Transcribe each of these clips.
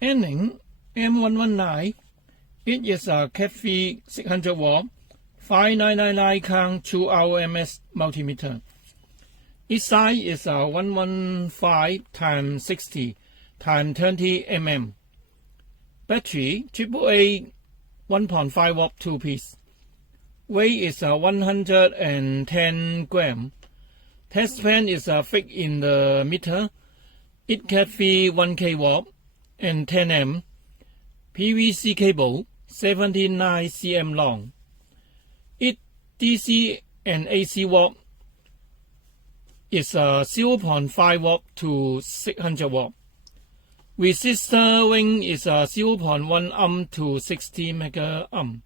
ANENG M119. It is a CABLE 600 watt 5999 count 2-hour MS multimeter. Its size is 115 x 60 x 20 mm. Battery AAA 1.5 watt 2-piece. Weight is 110 gram. Test pan is fixed in the meter. It can be 1 kW and 10 amp. PVC cable 79 cm long. Its DC and AC watt is 0.5 watt to 600 watt. Resistor ring is 0.1 amp to 60 mega amp.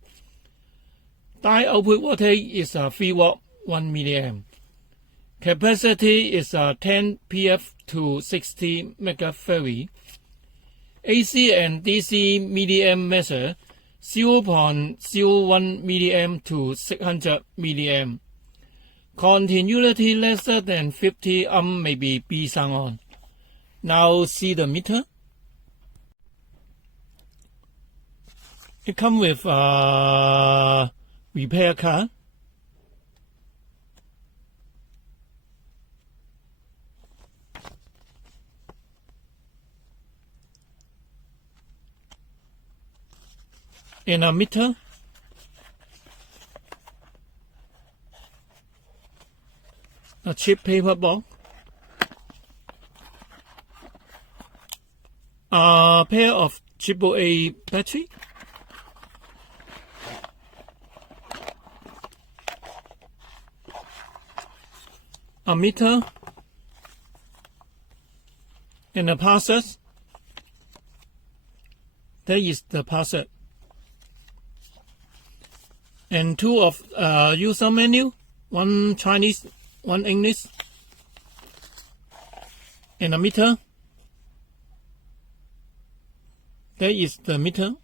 Die output voltage is 3 watt 1 milliamp. Capacity is 10 pF to 60 megafarad. AC and DC milliamp measure 0.01 milliamp to 600 milliamp. Continuity less than 50 amp may be B-sung on. Now see the meter. It comes with a repair card. And a meter. A cheap paper box. A pair of AAA battery. A meter. And a password. There is the password. And two of user menu, one Chinese, one English, and a meter. There is the meter.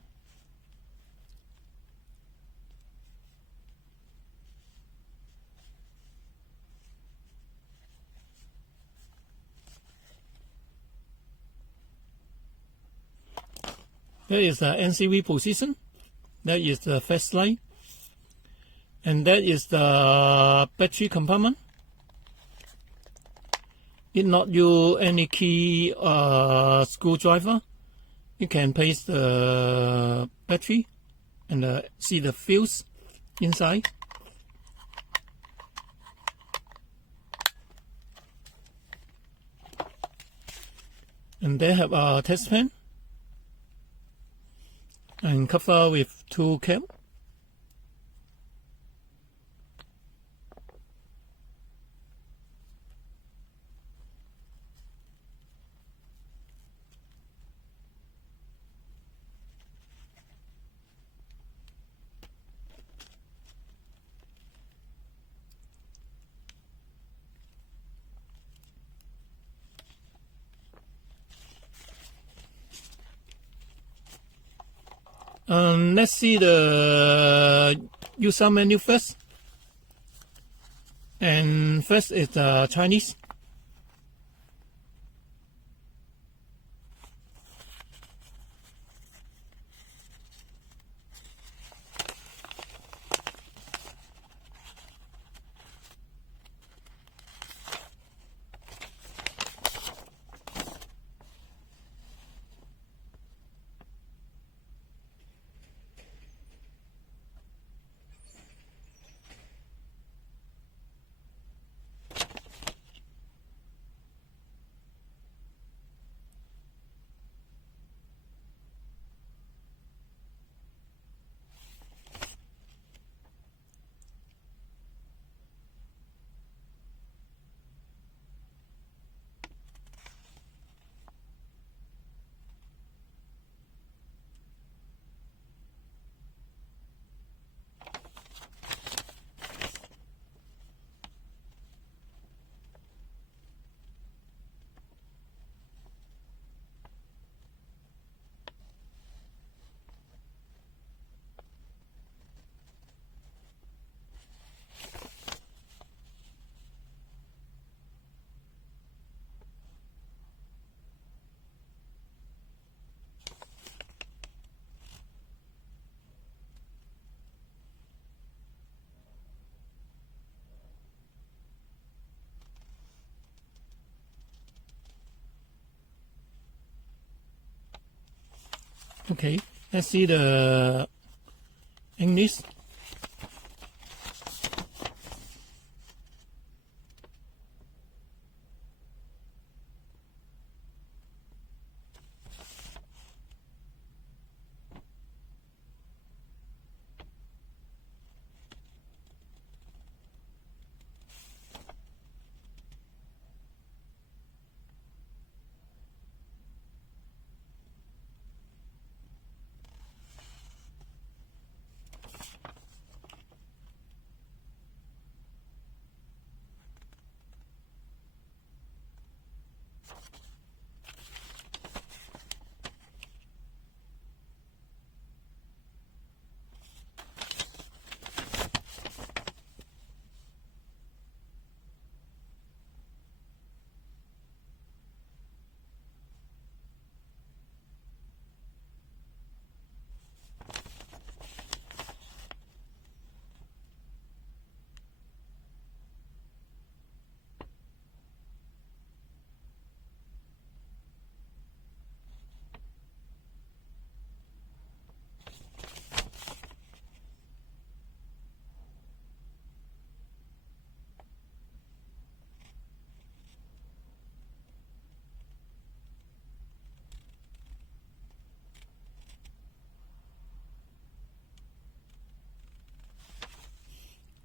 There is the NCV position. That is the fast light. And that is the battery compartment. It not use any key screwdriver. You can place the battery and see the fuse inside. And they have a test pan and cover with 2 cables. Let's see the user menu first. And first is the Chinese. Okay, let's see the English.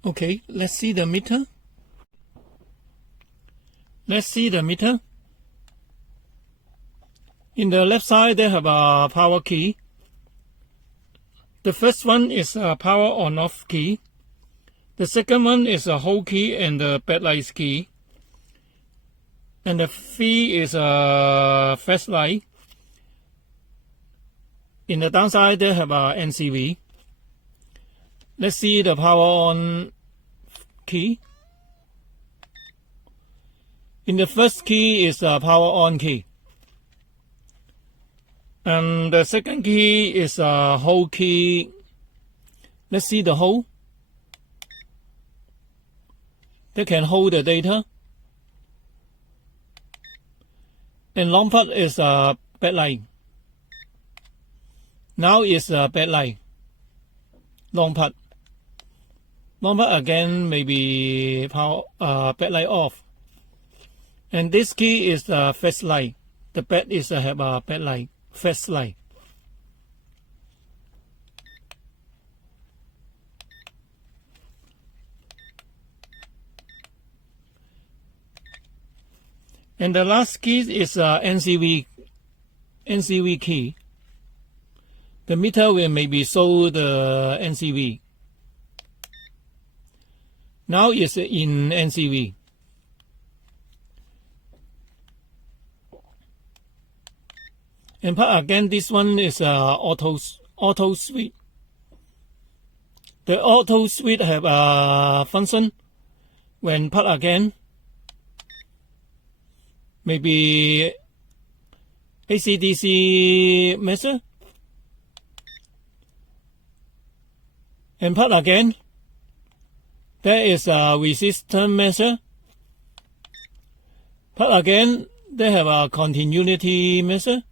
Okay, let's see the meter. Let's see the meter. In the left side, they have a power key. The first one is a power on-off key. The second one is a hold key and the backlight key. And the three is a flashlight. In the downside, they have a NCV. Let's see the power on key. In the first key is a power on key. And the second key is a hold key. Let's see the hold. They can hold the data. And long part is a backlight. Now is a backlight. Long part. Long part again maybe power backlight off. And this key is the flashlight. The back is have a backlight, flashlight. And the last key is NCV key. The meter will maybe show the NCV. Now it's in NCV. And again, this one is auto switch. The auto switch have a function. When put again, maybe AC/DC measure. And put again, there is a resistor measure. Put again, they have a continuity measure.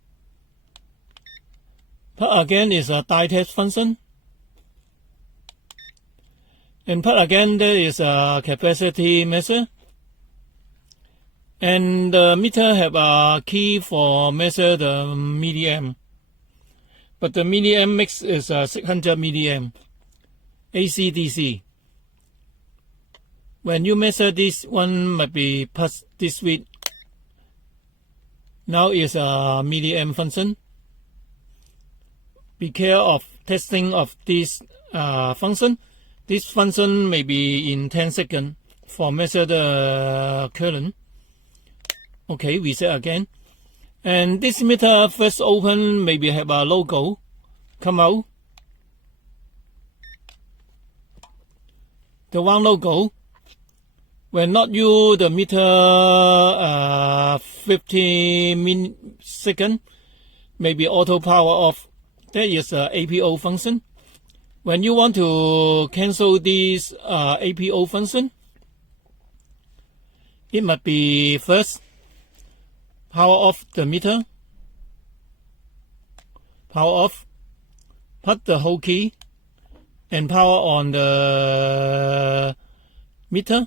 Put again is a die test function. And put again, there is a capacity measure. And the meter have a key for measure the milliamp. But the milliamp mix is 600 milliamp. AC/DC. When you measure this one, might be past this switch. Now is a milliamp function. Be careful of testing of this function. This function may be in 10 seconds for measure the current. Okay, we set again. And this meter first open maybe have a logo. Come out. The one logo. When not use the meter 50 seconds, maybe auto power off. That is a APO function. When you want to cancel this APO function, it must be first power off the meter. Power off. Put the whole key and power on the meter.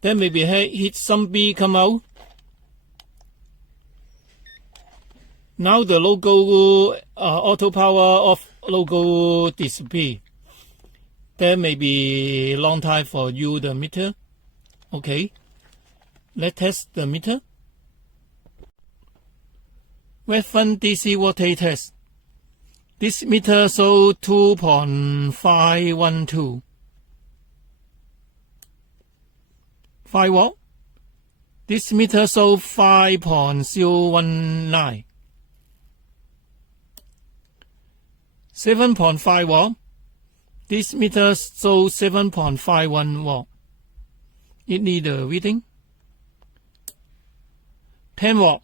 Then maybe hit some B come out. Now the logo auto power off logo display. There may be long time for you the meter. Okay, let's test the meter. Lessthan DC voltage test. This meter show 2.512. 5 watt. This meter show 5.019. 7.5 watt. This meter show 7.51 watt. It need a reading. 10 watt.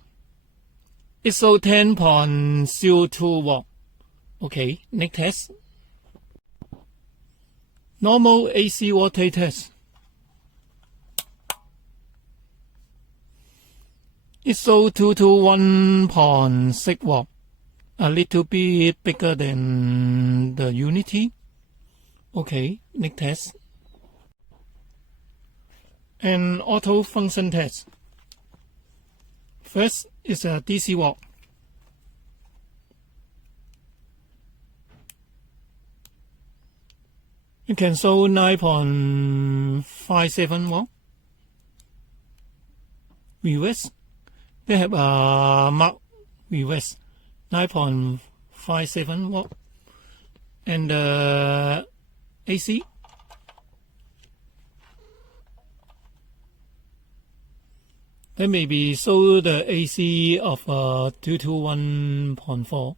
It show 10.02 watt. Okay, next test. Normal AC voltage test. It show 2 to 1.6 watt. A little bit bigger than the unity. Okay, next test. An auto function test. First is a DC watt. You can show 9.57 watt. Reverse. They have a mark reverse 9.57 watt. And AC. That may be show the AC of 2 to 1.4.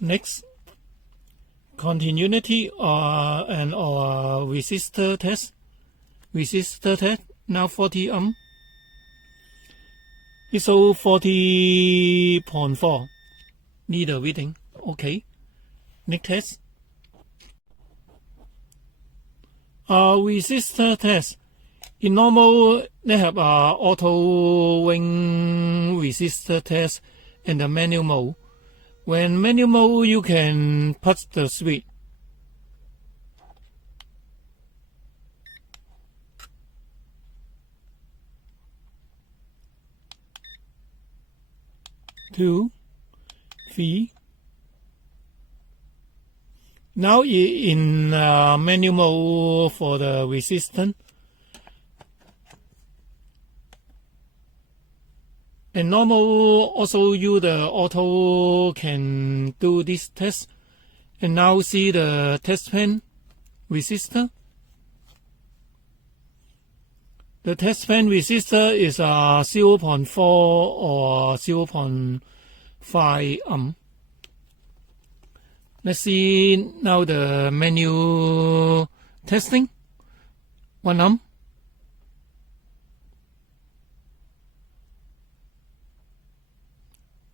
Next, continuity or resistor test. Resistor test now 40 ohm. It show 40.4. Need a reading. Okay. Next test. Resistor test. In normal, they have auto ring resistor test and the manual mode. When manual mode, you can put the switch. Two, three. Now in manual mode for the resistance. And normal also you the auto can do this test. And now see the test pen resistor. The test pen resistor is 0.4 or 0.5 ohm. Let's see now the manual testing. 1 ohm.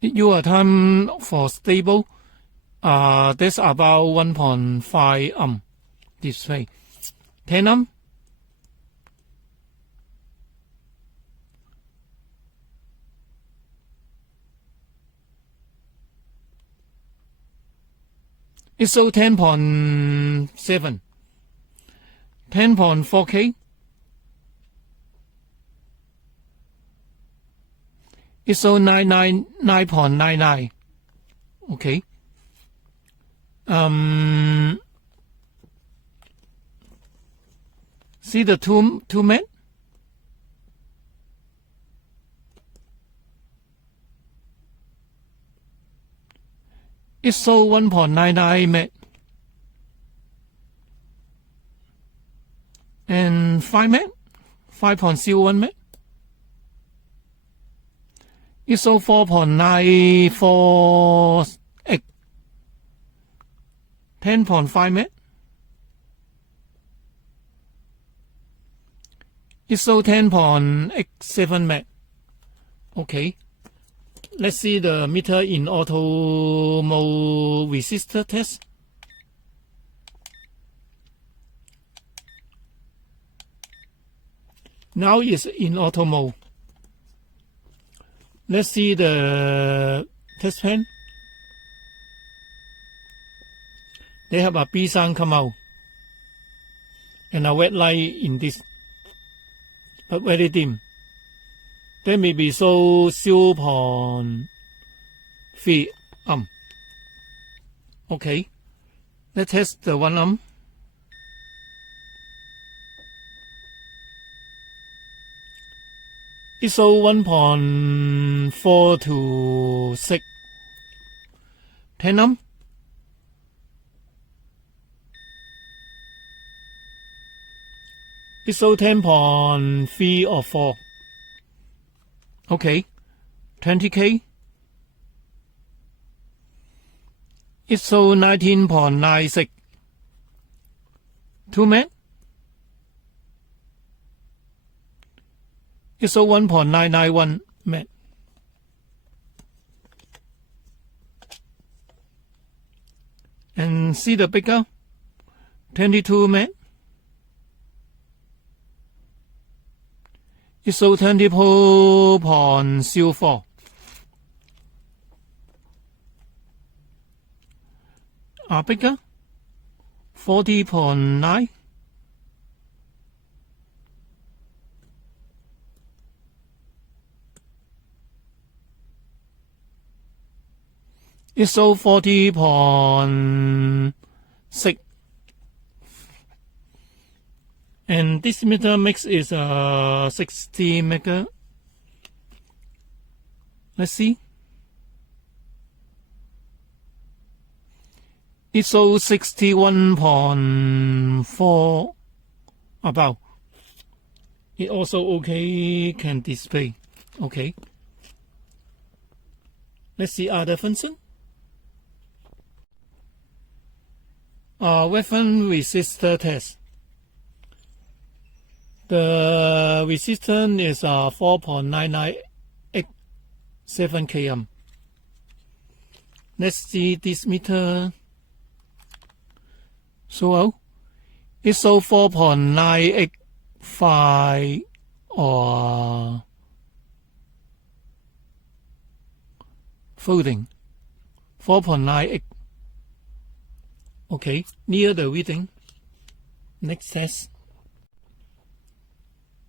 Your time for stable, that's about 1.5 ohm display. 10 ohm. It shows 10.7. 10.4K. It shows 9.99. Okay. See the two men? It shows 1.99 met. And 5 met? 5.01 met? It shows 4.948. 10.5 met. It shows 10.87 met. Okay. Let's see the meter in auto mode resistor test. Now it's in auto mode. Let's see the test pen. They have a B sound come out and a red light in this, but very dim. That may be so 0.3 amp. Okay, let's test the 1 amp. It shows 1.4 to 6. 10 amp. It shows 10.3 or 4. Okay, 20K. It shows 19.96. 2 meg. It shows 1.991 meg. And see the bigger 22 meg. It shows 24.04. Bigger 40.9. It shows 40.6. And this meter mix is 60 mega. Let's see. It shows 61.4 about. It also okay, can display. Okay. Let's see other function. Weapon resistor test. The resistance is 4.9987 km. Let's see this meter. So it shows 4.985 or folding. 4.98. Okay, near the reading. Next test.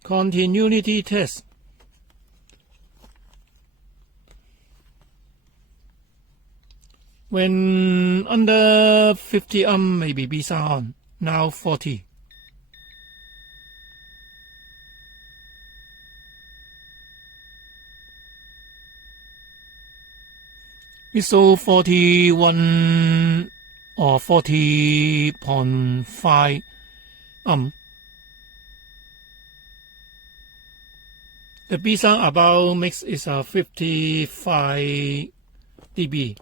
Continuity test. When under 50 amp, maybe B sound on. Now 40. It shows 41 or 40.5 amp. The B sound about mix is 55 dB.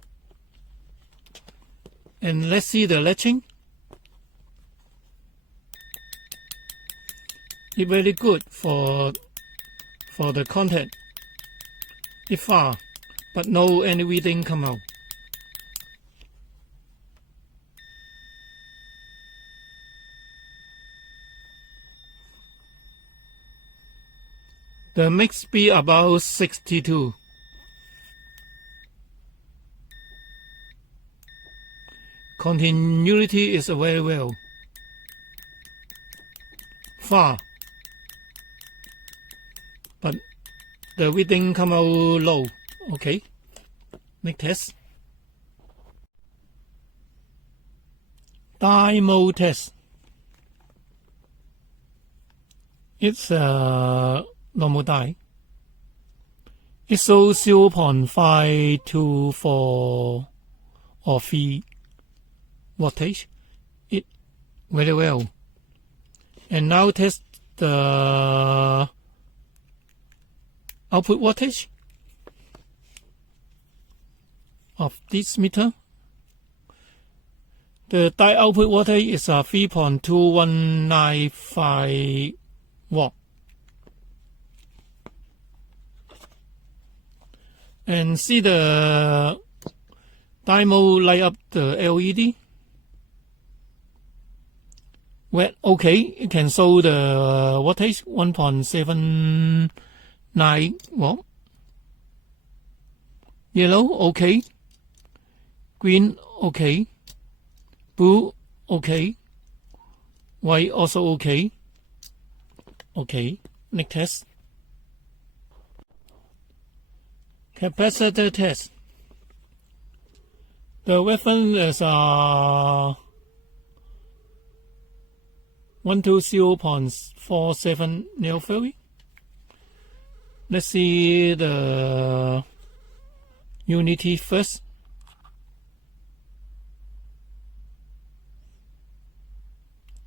And let's see the latching. It's very good for the contact. It's far, but no any reading come out. The mix be about 62. Continuity is very well. Far, but the reading come out low. Okay, make test. Diode test. It's normal die. It shows 0.524 or 3 voltage. It very well. And now test the output voltage of this meter. The die output voltage is 3.2195 watt. And see the diode light up the LED. Well, okay, it can show the voltage 1.79 watt. Yellow, okay. Green, okay. Blue, okay. White, also okay. Okay, next test. Capacitor test. The weapon is 120.47 nanofarad. Let's see the unity first.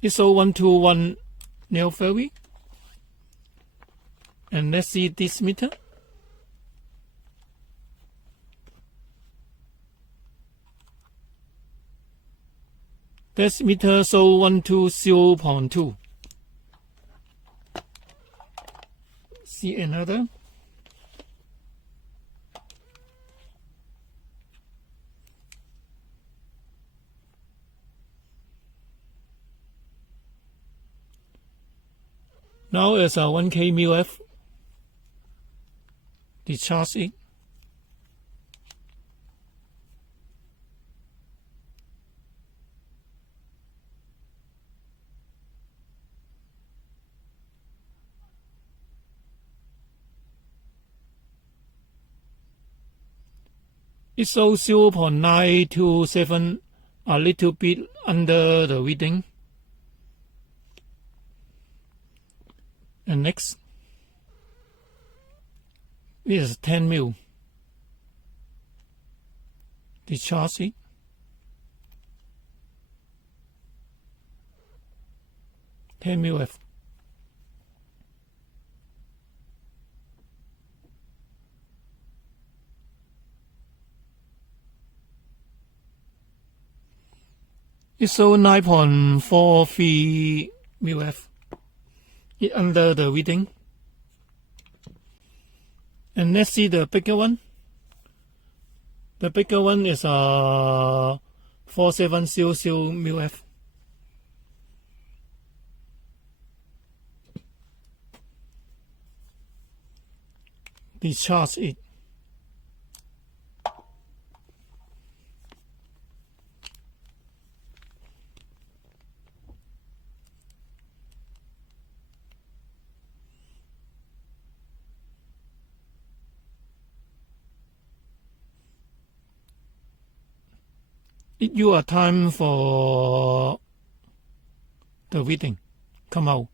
ISO 121 nanofarad. And let's see this meter. This meter shows 120.2. See another. Now it's a 1K μF. Discharge it. ISO 0.927, a little bit under the reading. And next, this is 10 mil. Discharge it. $10 μF. ISO 9.43 μF. It under the reading. And let's see the bigger one. The bigger one is 4700 μF. Discharge it. It your time for the reading come out.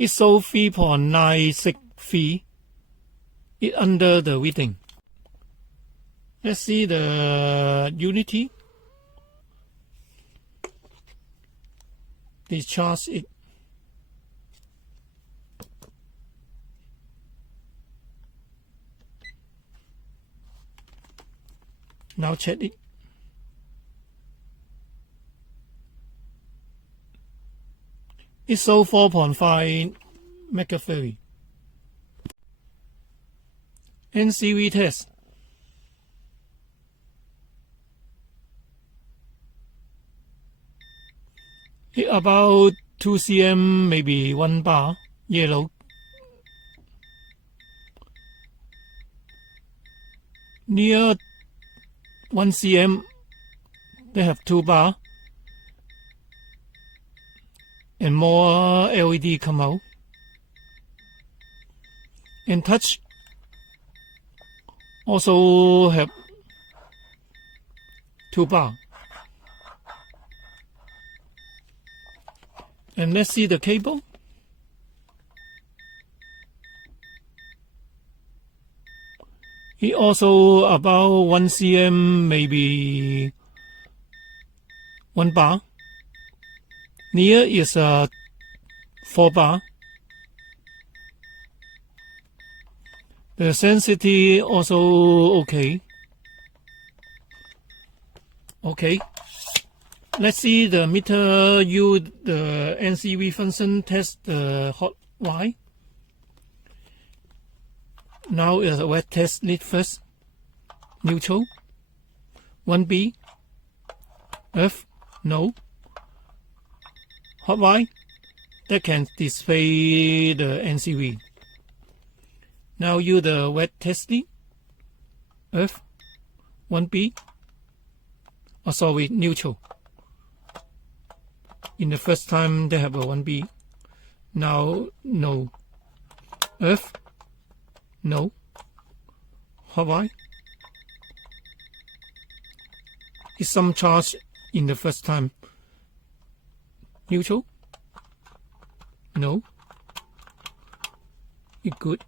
ISO 3.963. It under the reading. Let's see the unity. Discharge it. Now check it. ISO 4.5 megafarad. NCV test. Hit about 2 cm, maybe 1 bar, yellow. Near 1 cm, they have 2 bar. And more LED come out. And touch also have 2 bar. And let's see the cable. It also about 1 cm, maybe 1 bar. Near is 4 bar. The sensitivity also okay. Okay. Let's see the meter use the NCV function test the hot wire. Now is a wet test lead first. Neutral. 1B. F. No. Hot wire that can display the NCV. Now use the wet testing. Earth, 1B, oh sorry, neutral. In the first time they have a 1B. Now no. Earth, no. Hot wire. Is some charge in the first time. Neutral, no. It good.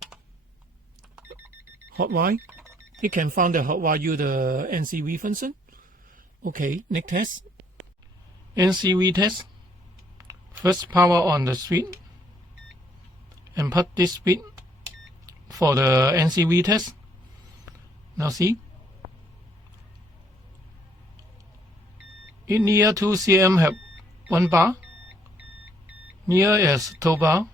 Hot wire. You can find the hot wire use the NCV function. Okay, next test. NCV test. First power on the switch and put this switch for the NCV test. Now see. In near 2 cm have 1 bar. Near is 2 bar.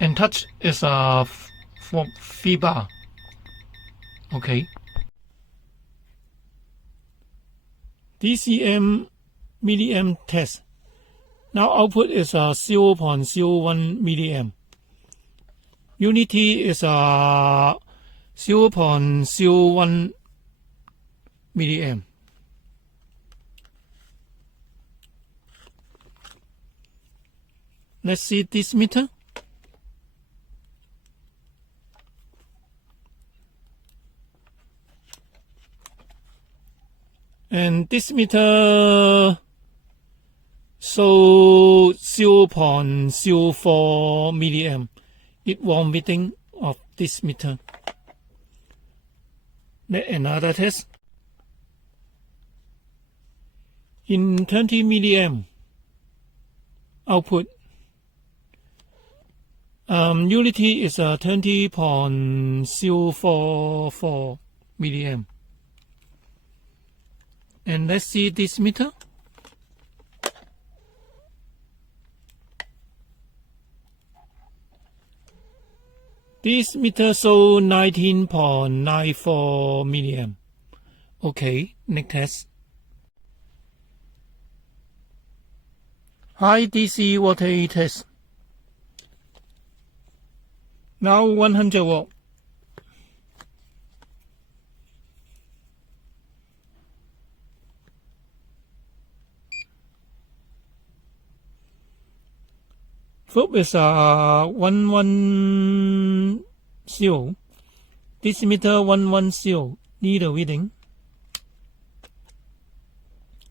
And touch is 3 bar. Okay. DCM milliamp test. Now output is 0.01 milliamp. Unity is 0.01 milliamp. Let's see this meter. And this meter so 0.04 milliamp. It wrong reading of this meter. Let another test. In 20 milliamp output, unity is 20.044 milliamp. And let's see this meter. This meter shows 19.94 milliamp. Okay, next test. High DC voltage test. Now 100 watt. Probe is 110. This meter 110. Need a reading.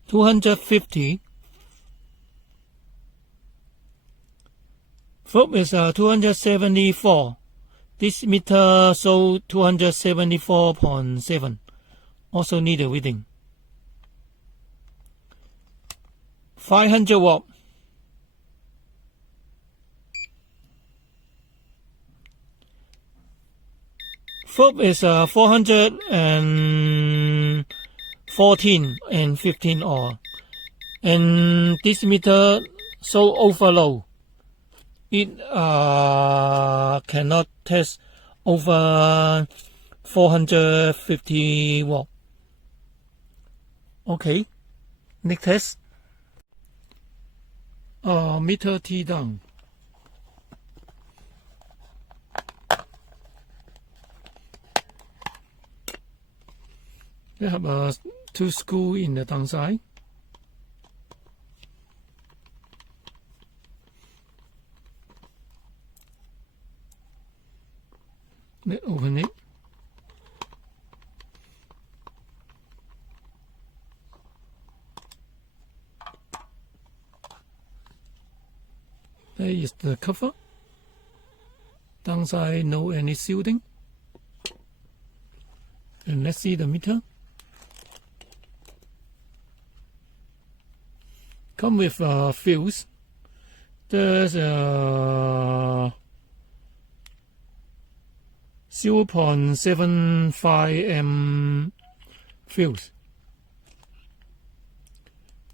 250. Probe is 274. This meter shows 274.7. Also need a reading. 500 watt. Probe is 414 and 15 or. And this meter so overload. It cannot test over 450 watt. Okay, next test. Meter T down. They have 2 screws in the downside. Let's open it. There is the cover. Downside no any shielding. And let's see the meter. Come with fuse. There's a 0.75 M fuse.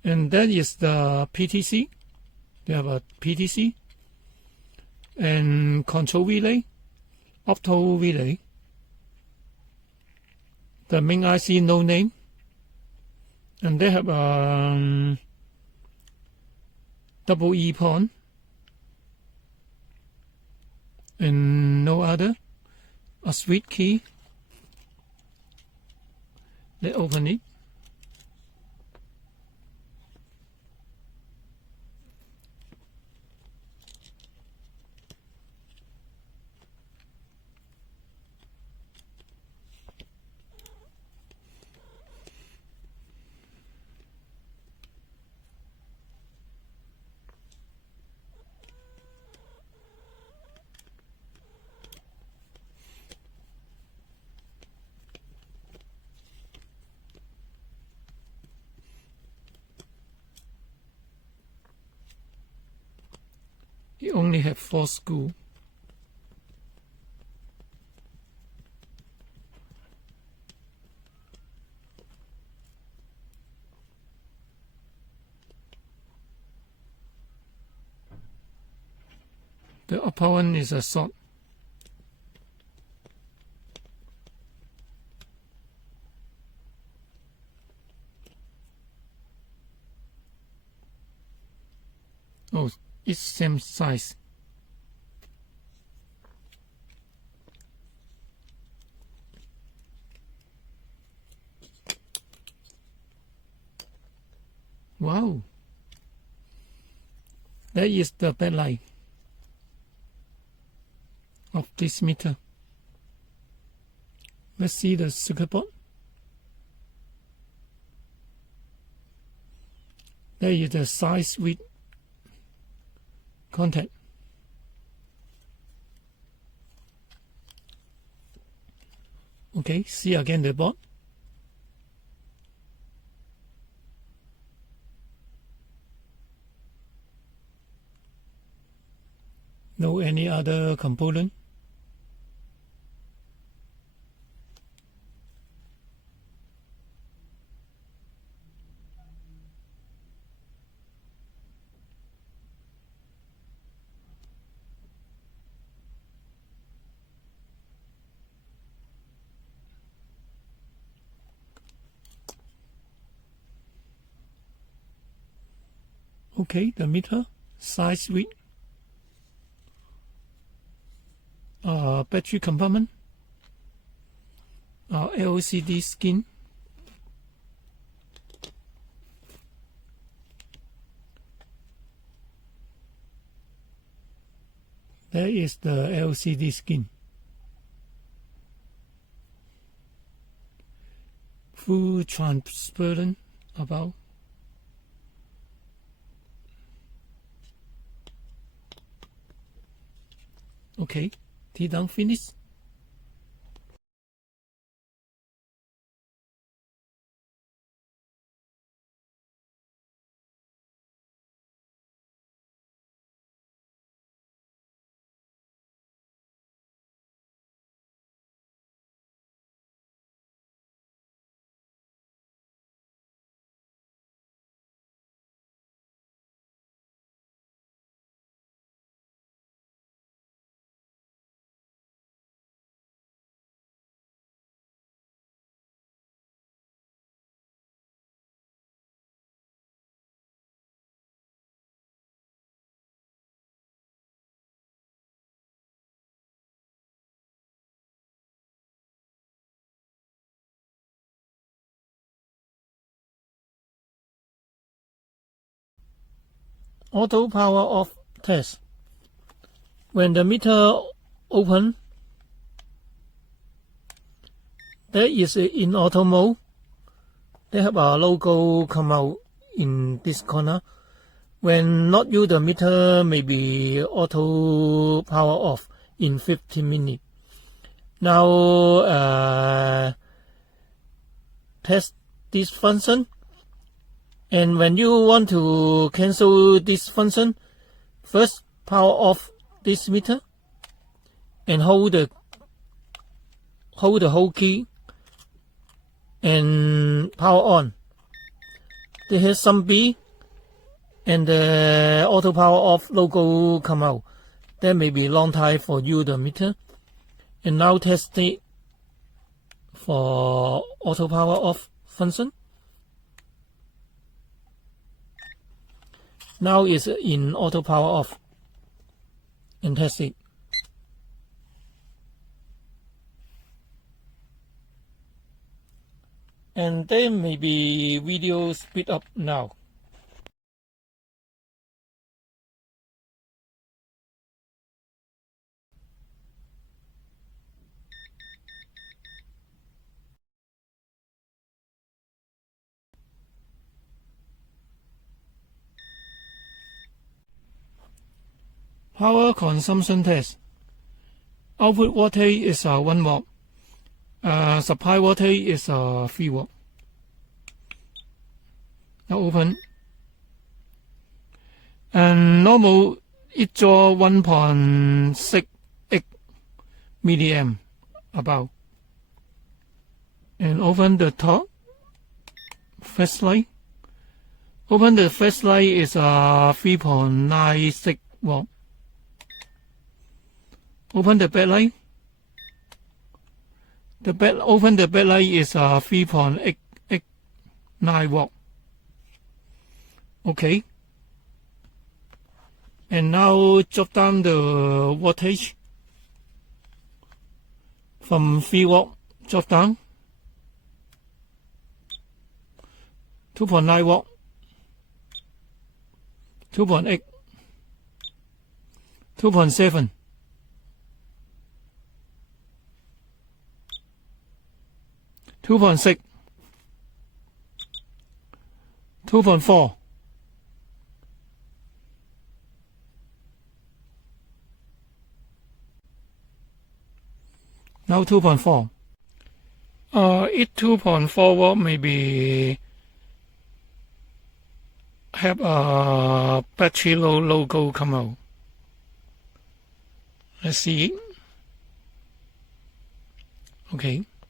And that is the PTC. They have a PTC. And control relay. OPTO relay. The main IC no name. And they have a double E pon and no other, a switch key. Let's open it. You only have 4 screws. The upper one is a short. Oh, it's same size. Wow. That is the backlight of this meter. Let's see the circuit board. There is the size with contact. Okay, see again the board. No any other component. Okay, the meter size with battery compartment, LCD skin, there is the LCD skin, full transparent about. Okay, T down finish. Auto power off test. When the meter open, there is in auto mode. They have a logo come out in this corner. When not use the meter, maybe auto power off in 15 minutes. Now test this function. And when you want to cancel this function, first power off this meter and hold the whole key and power on. There has some B and the auto power off logo come out. That may be long time for you the meter. And now test it for auto power off function. Now it's in auto power off and test it. And then maybe video speed up now. Power consumption test. Output voltage is 1 watt. Supply voltage is 3 watt. Now open. And normal it draw 1.68 milliamp about. And open the top flashlight. Open the flashlight is 3.96 watt. Open the backlight. Open the backlight is 3.889 watt. Okay. And now drop down the voltage from 3 watt. Drop down 2.9 watt, 2.8, 2.7. 2.6, 2.4, now 2.4. It 2.4 watt maybe have a battery logo come out. Let's see. Okay.